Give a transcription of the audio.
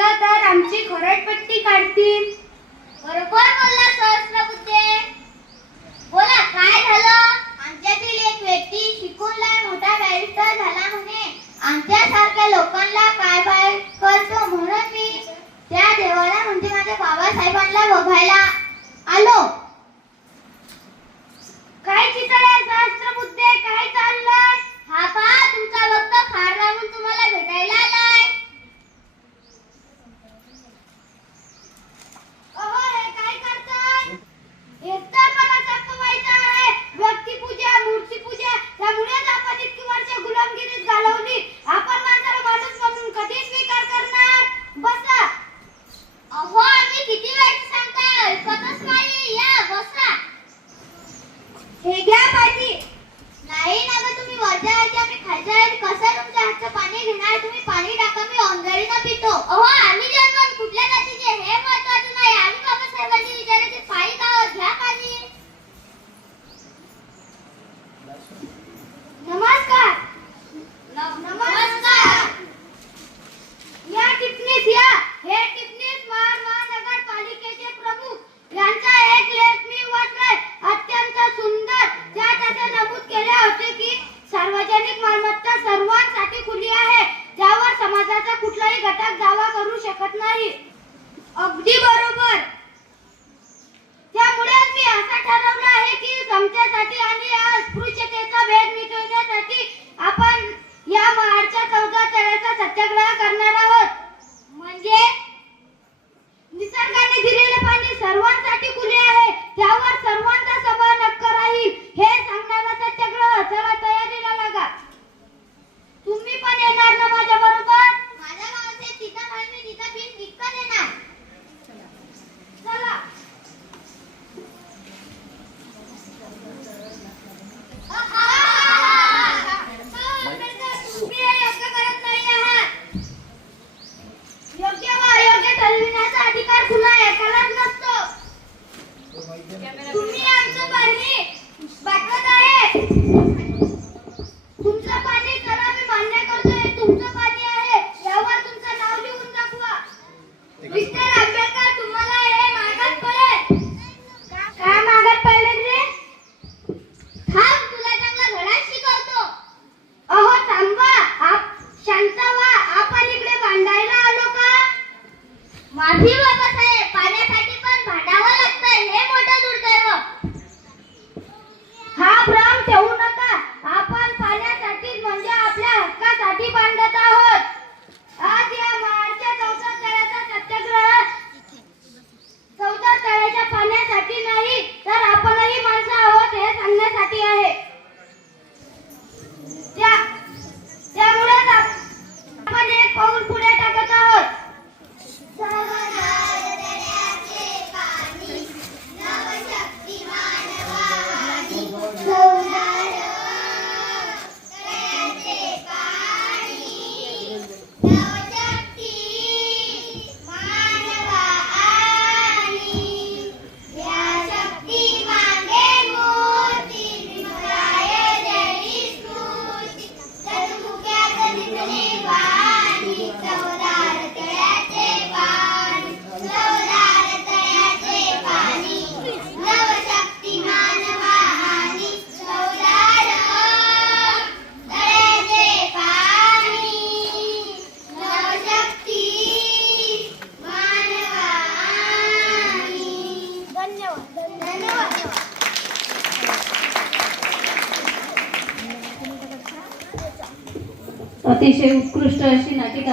शिकला तर आमची खरडपट्टी काढतील. बरोबर बोलला सहस्त्रबुद्धे. बोला काय झालं? आमच्यातील एक व्यक्ती शिकून लय मोठा बॅरिस्टर झाला म्हणे. आमच्यासारख्या लोकांना काय बाय करतो म्हणून मी त्या देवाला म्हणजे माझ्या बाबासाहेबांना बघायला आलो. काय चित्र आहे सहस्त्रबुद्धे, काय चाललंय? हा पहा तुमचा भक्त फार लांबून तुम्हाला भेटायला आलाय. अहो हे काय करताय? हेच तर मला चक्क माहित आहे. व्यक्तिपूजा, मूर्तीपूजा त्यामुळेच आपण इतकी वर्ष गुलामगिरीत घालवली. आपण माणसाला माणूस म्हणून कधी स्वीकार करणार? बसा. अहो आम्ही किती वेळ सांगताय, ऐकतच नाही. या बसा. हे घ्या पाहिजे. नाही ना गं, तुम्ही वरच्या यायचे आम्ही खायच्या यायचे. कसं तुमच्या हातचं पाणी घेणार? तुम्ही पाणी टाका, मी ऑनगाडीनं पितो. अहो आम्ही जन्म कुठल्या जातीचे हे महत्वाचं नाही. आम्ही बाबासाहेबांनी विचारायचे पाणी का घ्या पाणी. नमस्कार. नमस्कार. या टिपणीस या. हे टिपणीस महानगरपालिकेचे प्रमुख यांचा एक लेख मी वाचलाय. अत्यंत सुंदर. त्यात असे नमूद केले होते की सार्वजनिक मालमत्ता सर्वांसाठी खुली आहे, ज्यावर समाजाचा कुठलाही घटक दावा करू शकत नाही. अगदी बरोबर. त्यामुळेच मी असं ठरवलं आहे की समतेसाठी आणि अस्पृश्यतेचा भेद मिटवण्यासाठी आपण या मार्चच्या 14 तळ्याचा सत्याग्रह करणार आहोत. म्हणजे निसर्गाने दिलेले पाणी सर्वांसाठी खुले आहे, त्यावर सर्वांचा समान हक्क राहील हे सांगणारा सत्याग्रह. चला तयारीला लागा. तुम्ही पण येणार ना माझ्या बरोबर? माझ्या गावाचे तिथं म्हणून मी तिथं बिन विकत येणार. चला. तुम्ही हे योग्य करत नाही आहात. योग्य व अयोग्य ठरविण्याचा अधिकार कुणा एकालाच नसतो. तुम्ही आमचं पाणी पाठवत आहे. तुमचं पाणी चला मी मान्य करतोय, तुमचं पाणी आहे. यावर तुमचं नाव लिहून दाखवा. मिस्टर आंबेडकर, तुम्हाला हे मागात पडेल. काय मागात पडले रे? थांब, तुला चांगला धडा शिकवतो. अहो थांबा. शांत व्हा. आपण इकडे भांडायला आलो का? माझी बाबासाहेब, पाण्यासाठी पण भांडावं लागतं, हे मोठं दुर्दैव. हा भ्रम ठेवू नका. आपण पाण्यासाठी म्हणजे आपल्या हक्कासाठी भांडत आहोत. आज या मार्चच्या 14 तळ्याचा सत्याग्रह 14 तळ्याच्या पाण्यासाठी नाही, तर आपणही माणसं आहोत हे सांगण्यासाठी आहे. त्यामुळेच आपण एक पाऊल पुढे टाकत आहोत. अतिशय उत्कृष्ट अशी नाटिका